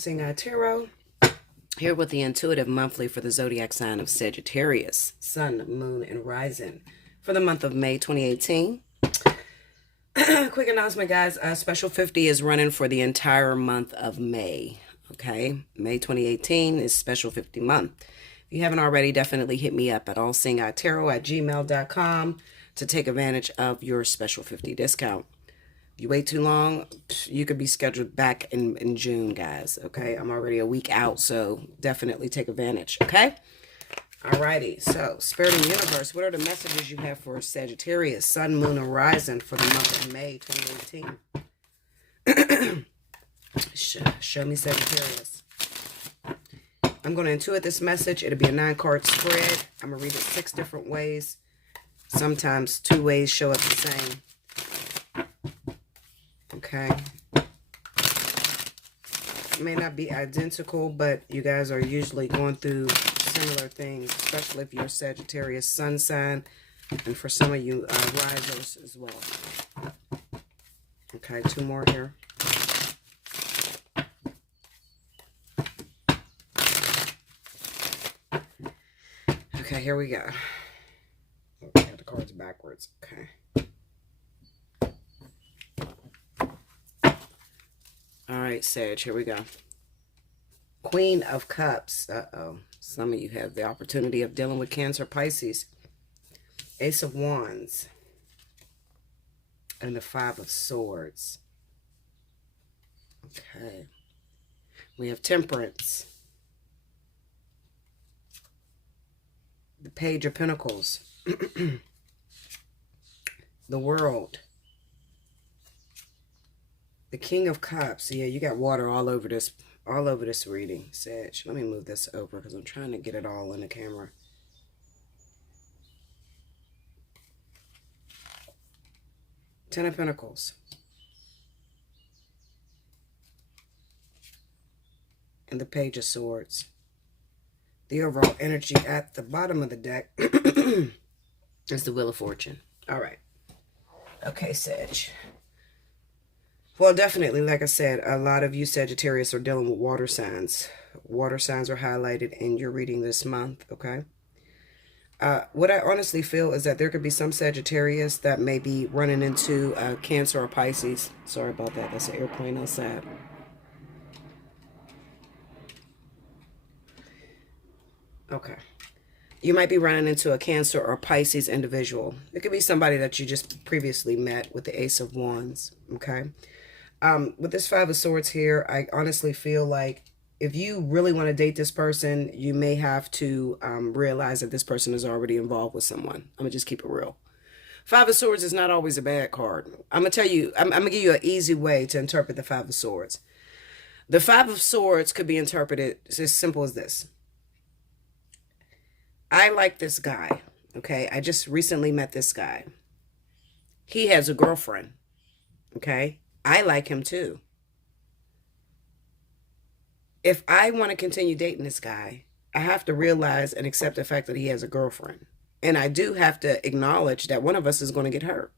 Allseeingeyetarot, here with the intuitive monthly for the zodiac sign of Sagittarius, Sun, Moon, and Rising for the month of May 2018. Quick announcement, guys. Special 50 is running for the entire month of May. Okay, May 2018 is Special 50 month. If you haven't already, definitely hit me up at allseeingeyetarot@gmail.com to take advantage of your Special 50 discount. If you wait too long, you could be scheduled back in June, guys. Okay, I'm already a week out, so definitely take advantage. Okay. Alrighty, so Spirit and Universe, what are the messages you have for Sagittarius, Sun, Moon, and Rising for the month of May 2018? Show me Sagittarius. I'm going to intuit this message. It'll be a 9-card spread. I'm going to read it 6 different ways. Sometimes 2 ways show up the same. Okay. It may not be identical, but you guys are usually going through similar things, especially if you're Sagittarius sun sign, and for some of you risers as well. Okay, 2 more here. Okay, here we go. Okay, got the cards backwards. Okay. All right, Sag, here we go. Queen of Cups. Uh-oh. Some of you have the opportunity of dealing with Cancer, Pisces. Ace of Wands. And the 5 of Swords. Okay. We have Temperance. The Page of Pentacles. The World. The King of Cups. Yeah, you got water all over this reading, Sag. Let me move this over because I'm trying to get it all in the camera. Ten of Pentacles. And the Page of Swords. The overall energy at the bottom of the deck is the Wheel of Fortune. All right. Okay, Sag. Well, definitely, like I said, a lot of you Sagittarius are dealing with water signs. Water signs are highlighted in your reading this month, okay? What I honestly feel is that there could be some Sagittarius that may be running into Cancer or Pisces. Sorry about that. That's an airplane outside. Okay. You might be running into a Cancer or Pisces individual. It could be somebody that you just previously met with the Ace of Wands, okay? With this 5 of Swords here, I honestly feel like if you really want to date this person, you may have to realize that this person is already involved with someone. I'm going to just keep it real. 5 of Swords is not always a bad card. I'm going to tell you, I'm going to give you an easy way to interpret the 5 of Swords. The 5 of Swords could be interpreted as simple as this. I like this guy, okay? I just recently met this guy. He has a girlfriend, okay? I like him too. If I want to continue dating this guy, I have to realize and accept the fact that he has a girlfriend. And I do have to acknowledge that one of us is going to get hurt.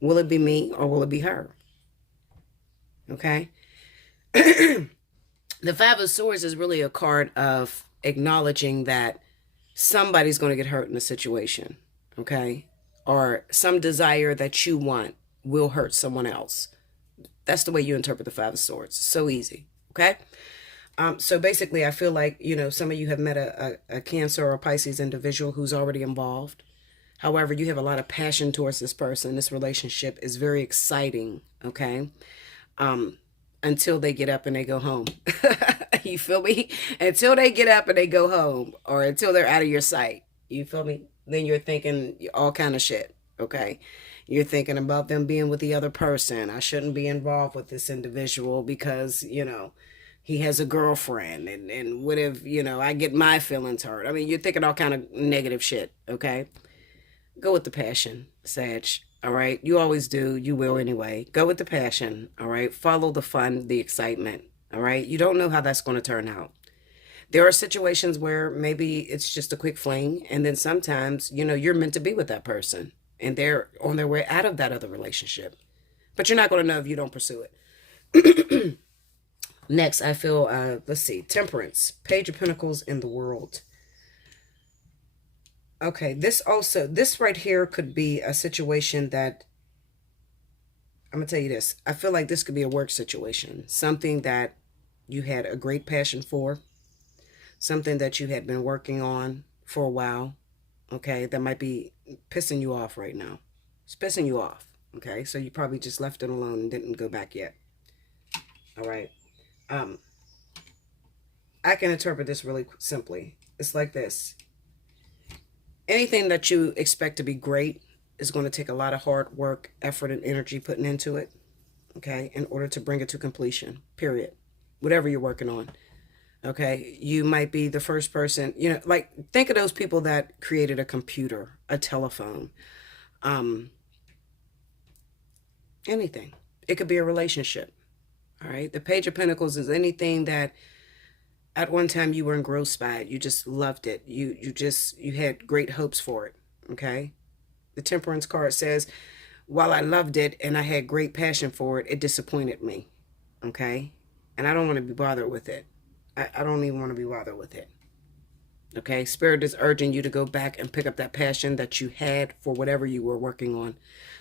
Will it be me or will it be her? Okay? The 5 of Swords is really a card of acknowledging that somebody's going to get hurt in a situation. Okay? Or some desire that you want will hurt someone else. That's the way you interpret the 5 of Swords. So easy. Okay. So basically, I feel like, you know, some of you have met a Cancer or a Pisces individual who's already involved. However, you have a lot of passion towards this person. This relationship is very exciting. Okay. Until they get up and they go home. You feel me? Until they get up and they go home, or until they're out of your sight. You feel me? Then you're thinking all kind of shit. Okay. You're thinking about them being with the other person. I shouldn't be involved with this individual because, you know, he has a girlfriend. And what if, you know, I get my feelings hurt? I mean, you're thinking all kind of negative shit, okay? Go with the passion, Sag, all right? You always do. You will anyway. Go with the passion, all right? Follow the fun, the excitement, all right? You don't know how that's going to turn out. There are situations where maybe it's just a quick fling, and then sometimes, you know, you're meant to be with that person. And they're on their way out of that other relationship. But you're not going to know if you don't pursue it. Next, I feel, let's see, Temperance, Page of Pentacles in the World. Okay, this right here could be a situation that, I'm going to tell you this. I feel like this could be a work situation. Something that you had a great passion for. Something that you had been working on for a while. Okay, that might be pissing you off right now. It's pissing you off. Okay, so you probably just left it alone and didn't go back yet. All right. I can interpret this really simply. It's like this. Anything that you expect to be great is going to take a lot of hard work, effort, and energy putting into it, okay, in order to bring it to completion, period. Whatever you're working on, okay? You might be the first person, you know, like, think of those people that created a computer, a telephone, anything. It could be a relationship, all right? The Page of Pentacles is anything that at one time you were engrossed by it. You just loved it. You had great hopes for it, okay? The Temperance card says, while I loved it and I had great passion for it, it disappointed me, okay? And I don't want to be bothered with it. I don't even want to be bothered with it, okay? Spirit is urging you to go back and pick up that passion that you had for whatever you were working on.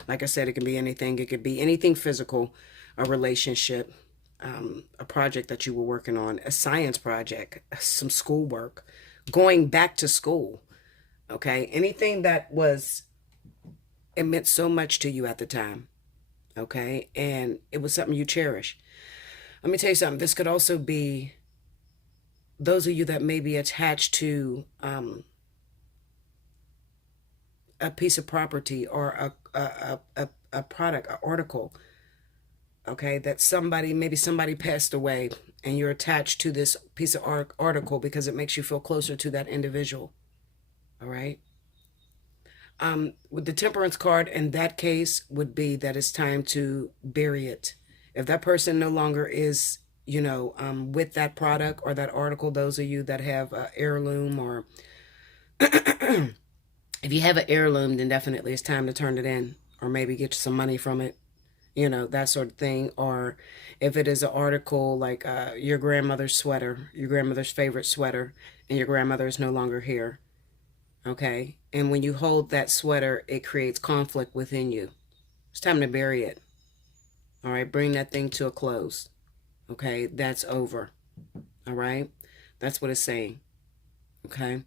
Like I said, it can be anything. It could be anything physical, a relationship, a project that you were working on, a science project, some schoolwork, going back to school, okay? Anything that was, it meant so much to you at the time, okay? And it was something you cherish. Let me tell you something. This could also be those of you that may be attached to a piece of property or a product, an article, okay, that maybe somebody passed away and you're attached to this piece of article because it makes you feel closer to that individual, all right? With the Temperance card in that case would be that it's time to bury it. If that person no longer is, you know, with that product or that article, those of you that have an heirloom, or if you have an heirloom, then definitely it's time to turn it in, or maybe get some money from it, you know, that sort of thing. Or if it is an article like your grandmother's sweater, your grandmother's favorite sweater, and your grandmother is no longer here, okay? And when you hold that sweater, it creates conflict within you. It's time to bury it. All right, bring that thing to a close. Okay, that's over. All right, that's what it's saying. Okay,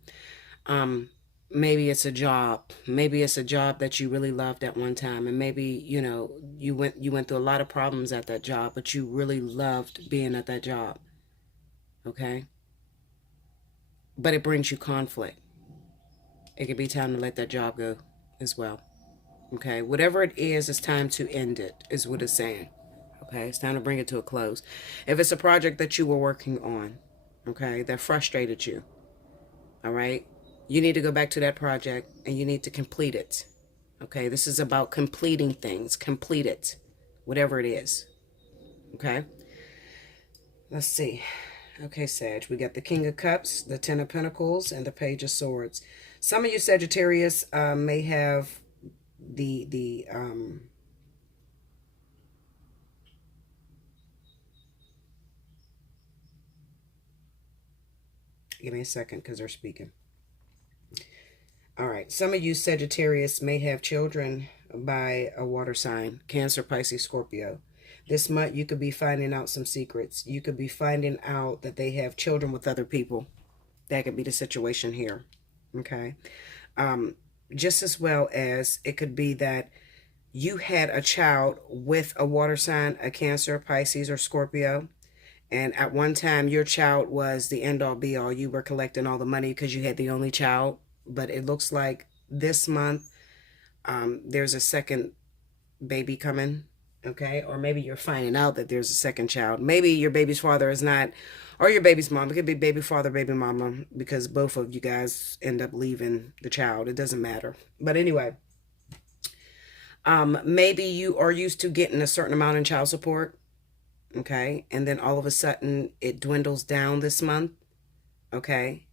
maybe it's a job. Maybe it's a job that you really loved at one time, and maybe, you know, you went through a lot of problems at that job, but you really loved being at that job. Okay, but it brings you conflict. It could be time to let that job go as well. Okay, whatever it is, it's time to end it, is what it's saying. Okay, it's time to bring it to a close. If it's a project that you were working on, okay, that frustrated you, all right, you need to go back to that project and you need to complete it. Okay, this is about completing things. Complete it, whatever it is. Okay, let's see. Okay, Sag, we got the King of Cups, the Ten of Pentacles, and the Page of Swords. Some of you Sagittarius may have the give me a second because they're speaking. All right, some of you Sagittarius may have children by a water sign, Cancer, Pisces, Scorpio. This month you could be finding out some secrets. You could be finding out that they have children with other people. That could be the situation here. Okay, just as well as it could be that you had a child with a water sign, a Cancer, Pisces, or Scorpio, and at one time your child was the end-all be-all. You were collecting all the money because you had the only child, but it looks like this month there's a second baby coming, okay? Or maybe you're finding out that there's a second child. Maybe your baby's father is not, or your baby's mom. It could be baby father, baby mama, because both of you guys end up leaving the child. It doesn't matter. But anyway, maybe you are used to getting a certain amount in child support, okay? And then all of a sudden it dwindles down this month, okay?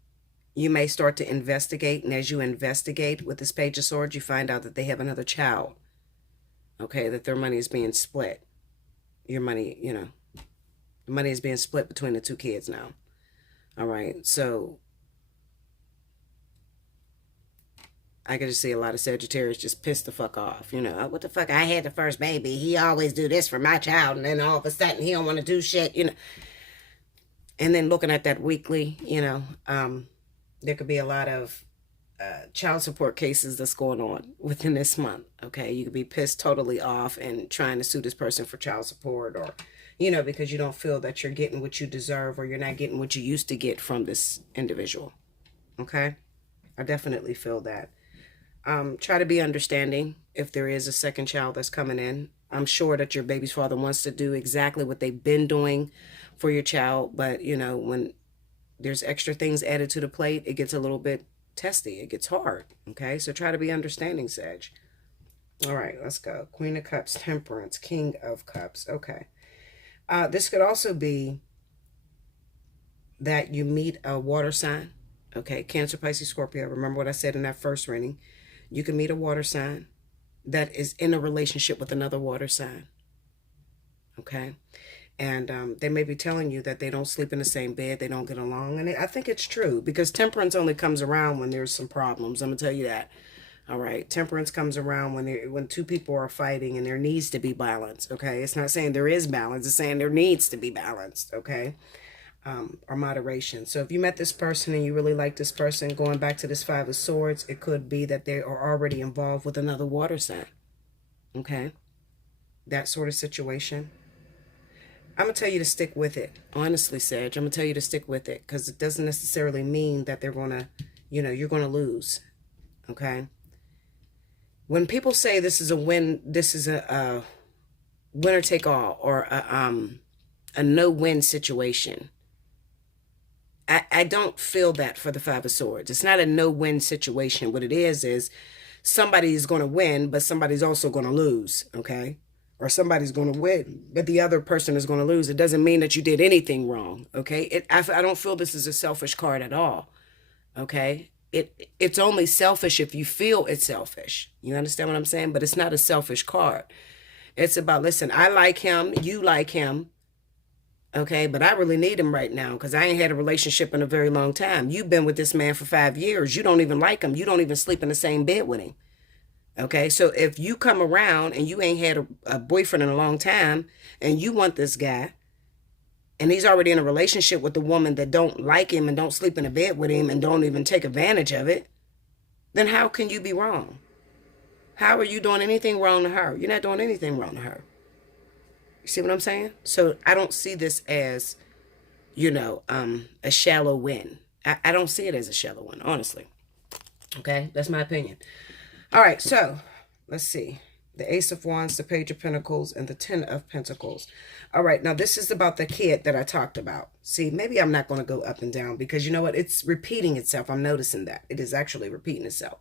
You may start to investigate, and as you investigate with this Page of Swords, you find out that they have another child, okay, that their money is being split. Your money, you know, The money is being split between the two kids now. All right. So I could just see a lot of Sagittarius just pissed the fuck off. You know, "Oh, what the fuck? I had the first baby. He always do this for my child. And then all of a sudden he don't want to do shit, you know." And then looking at that weekly, you know, there could be a lot of child support cases that's going on within this month. Okay. You could be pissed totally off and trying to sue this person for child support, or, you know, because you don't feel that you're getting what you deserve, or you're not getting what you used to get from this individual. Okay. I definitely feel that. Try to be understanding if there is a second child that's coming in. I'm sure that your baby's father wants to do exactly what they've been doing for your child, but you know, when there's extra things added to the plate, it gets a little bit testy. It gets hard. Okay, so try to be understanding, Sag. All right, let's go. Queen of Cups, Temperance, King of Cups. Okay. This could also be that you meet a water sign. Okay, Cancer, Pisces, Scorpio. Remember what I said in that first reading. You can meet a water sign that is in a relationship with another water sign. Okay. And they may be telling you that they don't sleep in the same bed. They don't get along. And I think it's true, because temperance only comes around when there's some problems. I'm going to tell you that. All right. Temperance comes around when two people are fighting and there needs to be balance. Okay. It's not saying there is balance. It's saying there needs to be balance. Okay. Or moderation. So if you met this person and you really like this person, going back to this Five of Swords, it could be that they are already involved with another water sign. Okay. That sort of situation. I'm going to tell you to stick with it. Honestly, Sag, I'm going to tell you to stick with it, because it doesn't necessarily mean that they're going to, you know, you're going to lose. Okay. When people say this is a win, this is a winner take all, or a no-win situation, I don't feel that for the Five of Swords. It's not a no-win situation. What it is somebody is going to win, but somebody's also going to lose, okay? Or somebody's going to win, but the other person is going to lose. It doesn't mean that you did anything wrong, okay? I don't feel this is a selfish card at all, okay? It's only selfish if you feel it's selfish. You understand what I'm saying? But it's not a selfish card. It's about, listen, I like him, you like him, okay, but I really need him right now because I ain't had a relationship in a very long time. You've been with this man for 5 years. You don't even like him. You don't even sleep in the same bed with him. Okay, so if you come around and you ain't had a boyfriend in a long time and you want this guy and he's already in a relationship with the woman that don't like him and don't sleep in a bed with him and don't even take advantage of it, then how can you be wrong? How are you doing anything wrong to her? You're not doing anything wrong to her. You see what I'm saying? So I don't see this as, you know, a shallow win. I don't see it as a shallow win, honestly. Okay, that's my opinion. All right, so let's see. The Ace of Wands, the Page of Pentacles, and the Ten of Pentacles. All right, now this is about the kid that I talked about. See, maybe I'm not going to go up and down because you know what? It's repeating itself. I'm noticing that. It is actually repeating itself.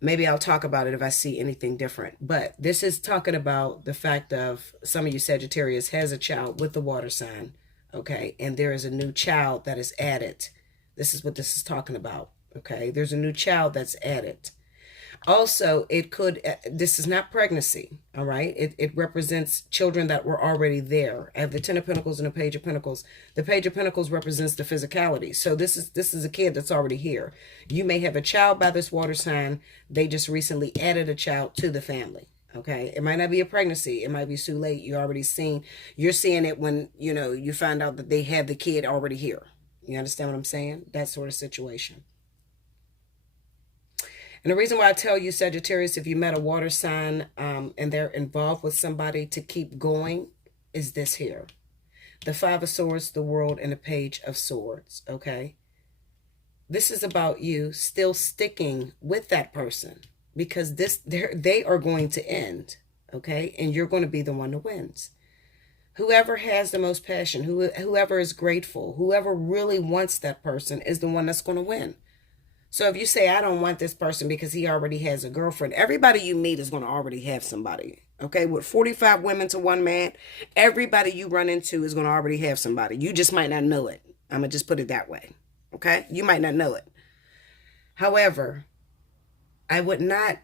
Maybe I'll talk about it if I see anything different. But this is talking about the fact of some of you Sagittarius has a child with the water sign, okay? And there is a new child that is added. This is what this is talking about, okay? There's a new child that's added. Also, it could, this is not pregnancy, all right? It represents children that were already there. I have the Ten of Pentacles and the Page of Pentacles. The Page of Pentacles represents the physicality. So this is a kid that's already here. You may have a child by this water sign. They just recently added a child to the family, okay? It might not be a pregnancy. It might be too late. You're seeing it when, you know, you find out that they have the kid already here. You understand what I'm saying? That sort of situation. And the reason why I tell you, Sagittarius, if you met a water sign and they're involved with somebody to keep going, is this here. The Five of Swords, the World, and the Page of Swords, okay? This is about you still sticking with that person because they are going to end, okay? And you're going to be the one that wins. Whoever has the most passion, whoever is grateful, whoever really wants that person is the one that's going to win. So if you say, I don't want this person because he already has a girlfriend, everybody you meet is going to already have somebody. Okay, with 45 women to one man, everybody you run into is going to already have somebody. You just might not know it. I'm going to just put it that way. Okay, you might not know it. However, I would not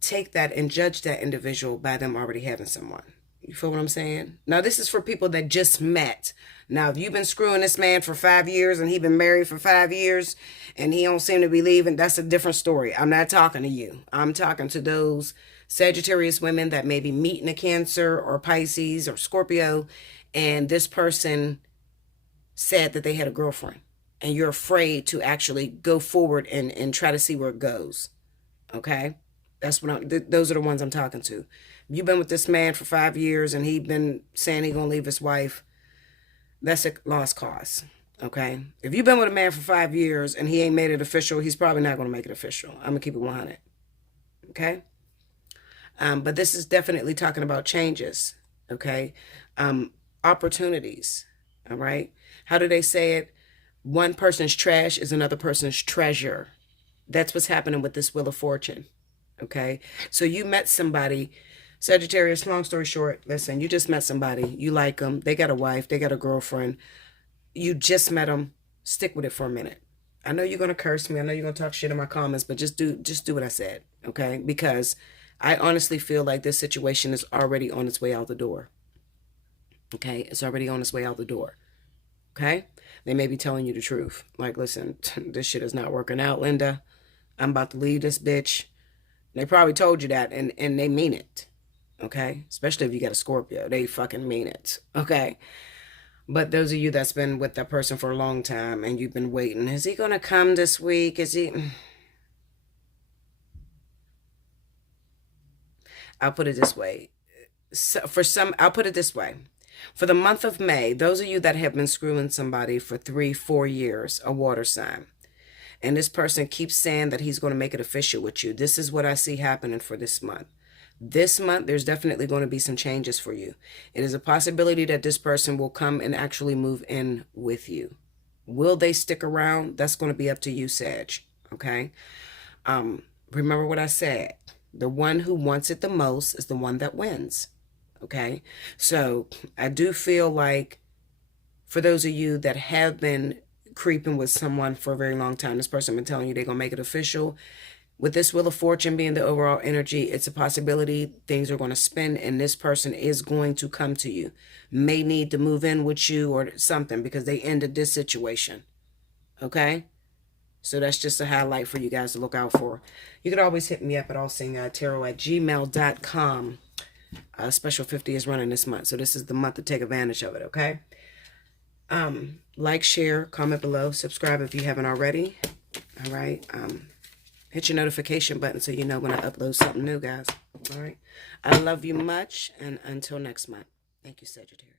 take that and judge that individual by them already having someone. You feel what I'm saying? Now, this is for people that just met. Now, if you've been screwing this man for 5 years and he been married for 5 years and he don't seem to be leaving, that's a different story. I'm not talking to you. I'm talking to those Sagittarius women that may be meeting a Cancer or Pisces or Scorpio, and this person said that they had a girlfriend, and you're afraid to actually go forward and try to see where it goes. Okay? That's what those are the ones I'm talking to. You've been with this man for 5 years and he been saying he gonna leave his wife. That's a lost cause. Okay? If you've been with a man for 5 years and he ain't made it official, he's probably not gonna make it official. I'm gonna keep it 100. Okay? But this is definitely talking about changes. Okay? Opportunities. All right? How do they say it? One person's trash is another person's treasure. That's what's happening with this Wheel of Fortune. Okay? So you met somebody, Sagittarius, long story short, listen, you just met somebody. You like them. They got a wife. They got a girlfriend. You just met them. Stick with it for a minute. I know you're going to curse me. I know you're going to talk shit in my comments, but just do what I said. Okay? Because I honestly feel like this situation is already on its way out the door. Okay? It's already on its way out the door. Okay? They may be telling you the truth. Like, listen, this shit is not working out, Linda. I'm about to leave this bitch. They probably told you that, and they mean it. Okay? Especially if you got a Scorpio. They fucking mean it. Okay? But those of you that's been with that person for a long time and you've been waiting, is he going to come this week? Is he... I'll put it this way. I'll put it this way. For the month of May, those of you that have been screwing somebody for 3-4 years, a water sign, and this person keeps saying that he's going to make it official with you, this is what I see happening for this month. This month, there's definitely going to be some changes for you. It is a possibility that this person will come and actually move in with you. Will they stick around? That's going to be up to you, Sag. Okay? Remember what I said. The one who wants it the most is the one that wins. Okay? So, I do feel like for those of you that have been creeping with someone for a very long time, this person been telling you they're going to make it official. With this Wheel of Fortune being the overall energy, it's a possibility things are going to spin and this person is going to come to you. May need to move in with you or something because they ended this situation. Okay? So that's just a highlight for you guys to look out for. You can always hit me up at allseeingeyetarot@gmail.com. Special 50 is running this month. So this is the month to take advantage of it, okay? Like, share, comment below, subscribe if you haven't already. All right? Hit your notification button so you know when I upload something new, guys. All right? I love you much, and until next month. Thank you, Sagittarius.